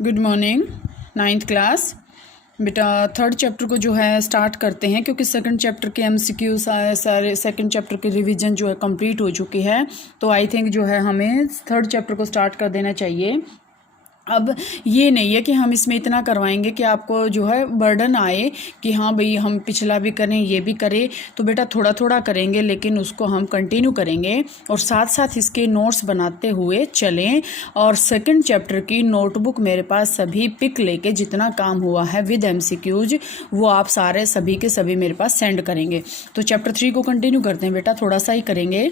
Good morning. 9th class बेटा, 3rd chapter को जो है स्टार्ट करते हैं, क्योंकि 2nd चैप्टर के MCQ सारे 2nd चैप्टर की रिवीजन जो है कंप्लीट हो चुकी है। तो आई थिंक जो है हमें 3rd चैप्टर को स्टार्ट कर देना चाहिए। अब ये नहीं है कि हम इसमें इतना करवाएंगे कि आपको जो है बर्डन आए कि हाँ भाई हम पिछला भी करें ये भी करें। तो बेटा थोड़ा थोड़ा करेंगे, लेकिन उसको हम कंटिन्यू करेंगे और साथ साथ इसके नोट्स बनाते हुए चलें। और 2nd चैप्टर की नोटबुक मेरे पास सभी पिक लेके जितना काम हुआ है विद MCQs वो आप सारे सभी के सभी मेरे पास सेंड करेंगे। तो चैप्टर 3 को कंटिन्यू करते हैं बेटा, थोड़ा सा ही करेंगे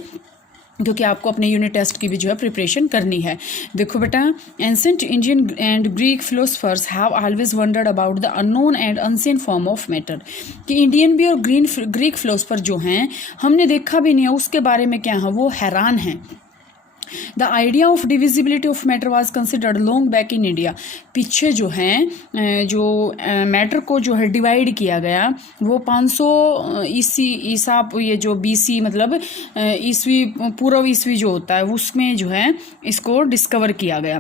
क्योंकि आपको अपने यूनिट टेस्ट की भी जो है प्रिपरेशन करनी है। देखो बेटा, ancient Indian and Greek philosophers have always wandered about the unknown and unseen form of matter. कि इंडियन भी और ग्रीक फिलोसफर जो हैं, हमने देखा भी नहीं है उसके बारे में क्या है, वो हैरान हैं। The idea of divisibility of matter was considered long back in India. पीछे जो हैं जो मैटर को जो है डिवाइड किया गया वो 500 ईसा ये जो BC मतलब ईस्वी पूर्व ईस्वी जो होता है उसमें जो है इसको डिस्कवर किया गया।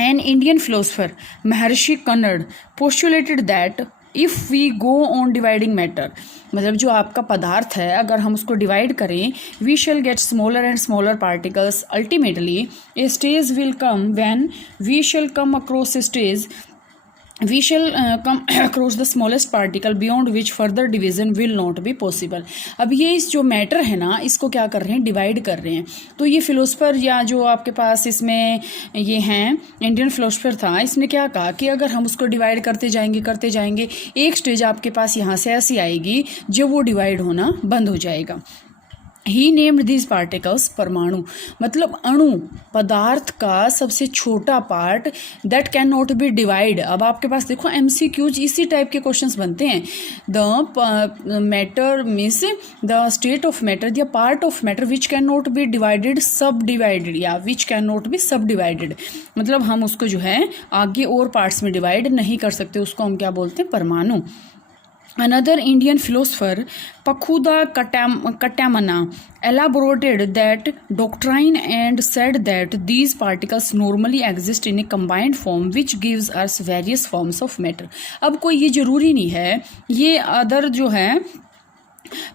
N Indian philosopher Maharshi Kanad postulated that if we go on dividing matter, मतलब जो आपका पदार्थ है अगर हम उसको डिवाइड करें, we shall get smaller and smaller particles. Ultimately a stage will come when we shall come across a stage we shall come across the smallest particle beyond which further division will not be possible। अब ये इस जो matter है ना, इसको क्या कर रहे हैं, डिवाइड कर रहे हैं। तो ये फिलोसफर या जो आपके पास इसमें ये हैं इंडियन फिलोसफर था, इसने क्या कहा कि अगर हम उसको डिवाइड करते जाएंगे एक स्टेज आपके पास यहाँ से ऐसी आएगी जब वो डिवाइड होना बंद हो जाएगा। ही नेम्ड दिस पार्टिकल्स परमाणु, मतलब अणु पदार्थ का सबसे छोटा part that can not be divide. अब आपके पास देखो MCQs इसी टाइप के क्वेश्चंस बनते हैं। The matter means the state of matter, the part of matter which can not be divided सब डिवाइडेड, या विच कैन नॉट बी सब डिवाइडेड, मतलब हम उसको जो है आगे और पार्ट्स में डिवाइड नहीं कर सकते, उसको हम क्या बोलते हैं, परमाणु। Another Indian philosopher, Pakhuda Katamana, elaborated that doctrine and said that these particles normally exist in a combined form which gives us various forms of matter। अब कोई ये ज़रूरी नहीं है, ये अदर जो है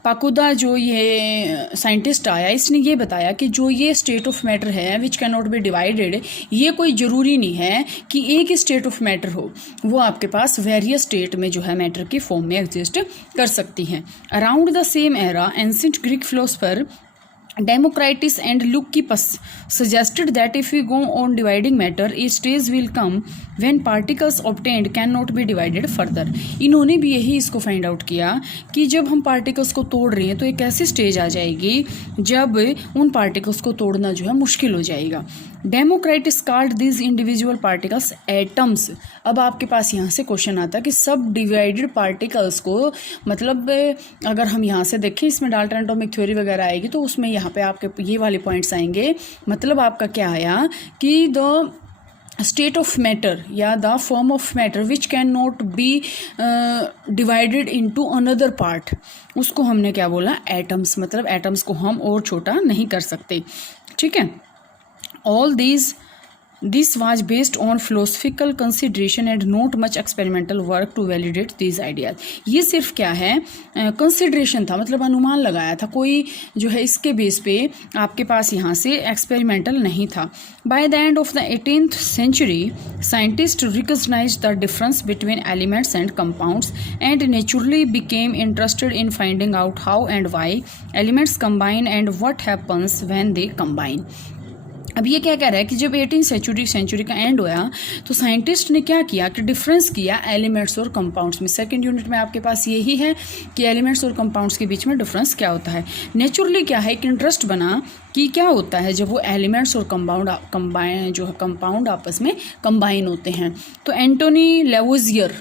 पाकुदा जो ये साइंटिस्ट आया इसने ये बताया कि जो ये स्टेट ऑफ मैटर है which can not be divided, ये कोई ज़रूरी नहीं है कि एक ही स्टेट ऑफ मैटर हो, वो आपके पास वेरियस स्टेट में जो है मैटर की फॉर्म में एग्जिस्ट कर सकती हैं। Around the same era ancient Greek philosopher Democritus and Leucippus suggested that if we go on dividing matter, a stage will come when particles obtained cannot be divided further। इन्होंने भी यही इसको find out किया कि जब हम particles को तोड़ रहे हैं तो एक ऐसी स्टेज आ जाएगी जब उन पार्टिकल्स को तोड़ना जो है मुश्किल हो जाएगा। Democritus called this individual particles atoms. अब आपके पास यहाँ से क्वेश्चन आता है कि सब डिवाइडेड पार्टिकल्स को, मतलब अगर हम यहाँ से देखें इसमें डाल्टन एटॉमिक थ्योरी वगैरह आएगी तो उसमें यहाँ पे आपके ये वाले पॉइंट्स आएंगे। मतलब आपका क्या आया कि द स्टेट ऑफ मैटर या the form of matter which can not be divided into another part, उसको हमने क्या बोला, एटम्स। मतलब एटम्स को हम और छोटा नहीं कर सकते, ठीक है। All this was based on philosophical consideration and not much experimental work to validate these ideas। ये सिर्फ क्या है, कंसिडरेशन था, मतलब अनुमान लगाया था, कोई जो है इसके बेस पे आपके पास यहाँ से एक्सपेरिमेंटल नहीं था। By the end of the 18th century, scientists recognized the difference between elements and compounds and naturally became interested in finding out how and why elements combine and what happens when they combine। अब ये क्या कह रहा है कि जब 18th century का and हुआ तो साइंटिस्ट ने क्या किया कि डिफरेंस किया एलिमेंट्स और कंपाउंड्स में। 2nd यूनिट में आपके पास यही है कि एलिमेंट्स और कंपाउंड्स के बीच में डिफरेंस क्या होता है। नेचुरली क्या है, एक इंटरेस्ट बना कि क्या होता है जब वो एलिमेंट्स और कंपाउंड आपस में कंबाइन होते हैं। तो Antoine Lavoisier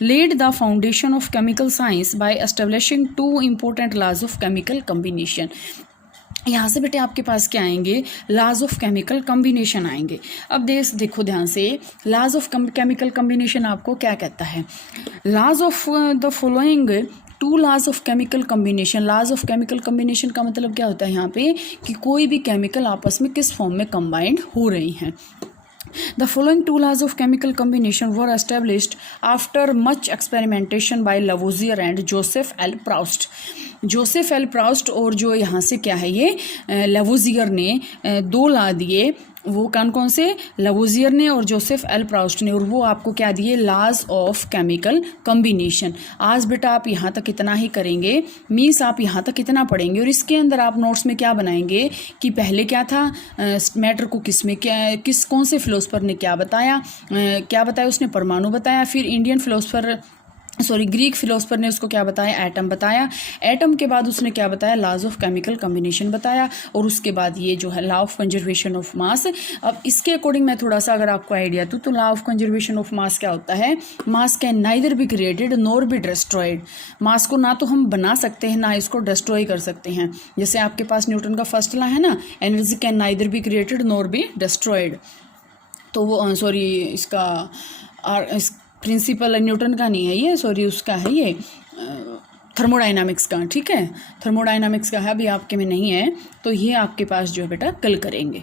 laid the foundation of chemical science by establishing 2 important laws of chemical combination। यहाँ से बेटे आपके पास क्या आएंगे, लाज ऑफ केमिकल कम्बिनेशन आएंगे। अब देखो ध्यान से, लाज ऑफ केमिकल कम्बिनेशन आपको क्या कहता है, लाज ऑफ द फॉलोइंग 2 लाज ऑफ केमिकल कम्बिनेशन। लाज ऑफ केमिकल कम्बिनेशन का मतलब क्या होता है यहाँ पे कि कोई भी केमिकल आपस में किस फॉर्म में कंबाइंड हो रही हैं। The following two laws of chemical combination were established after much experimentation by Lavoisier and Joseph L. Proust. Joseph L Proust और जो यहाँ से क्या है ये लवोजियर ने दो ला दिए, वो कौन कौन से, लवोजियर ने और जोसेफ एल प्राउस्ट ने, और वो आपको क्या दिए, लॉज ऑफ केमिकल कॉम्बिनेशन। आज बेटा आप यहाँ तक इतना ही करेंगे, मीन्स आप यहाँ तक इतना पढ़ेंगे और इसके अंदर आप नोट्स में क्या बनाएंगे कि पहले क्या था, मैटर को किस में क्या, कौन से फिलोसफर ने क्या बताया, उसने परमाणु बताया, फिर इंडियन फिलोसफर ग्रीक फिलोसफर ने उसको क्या बताया, एटम बताया, एटम के बाद उसने क्या बताया, लॉज ऑफ केमिकल कॉम्बिनेशन बताया, और उसके बाद ये जो है लॉ ऑफ कंजर्वेशन ऑफ मास। अब इसके अकॉर्डिंग मैं थोड़ा सा अगर आपको आइडिया दूँ तो law of conservation of mass क्या होता है, mass can neither be created nor be destroyed. Mass को ना तो हम बना सकते हैं ना इसको डिस्ट्रॉय कर सकते हैं। जैसे आपके पास न्यूटन का फर्स्ट लॉ है ना, energy can neither be created nor be destroyed. तो वो इसका प्रिंसिपल न्यूटन का नहीं है ये, उसका है ये थर्मोडाइनामिक्स का, ठीक है, थर्मोडाइनामिक्स का है, अभी आपके में नहीं है, तो ये आपके पास जो है बेटा कल करेंगे।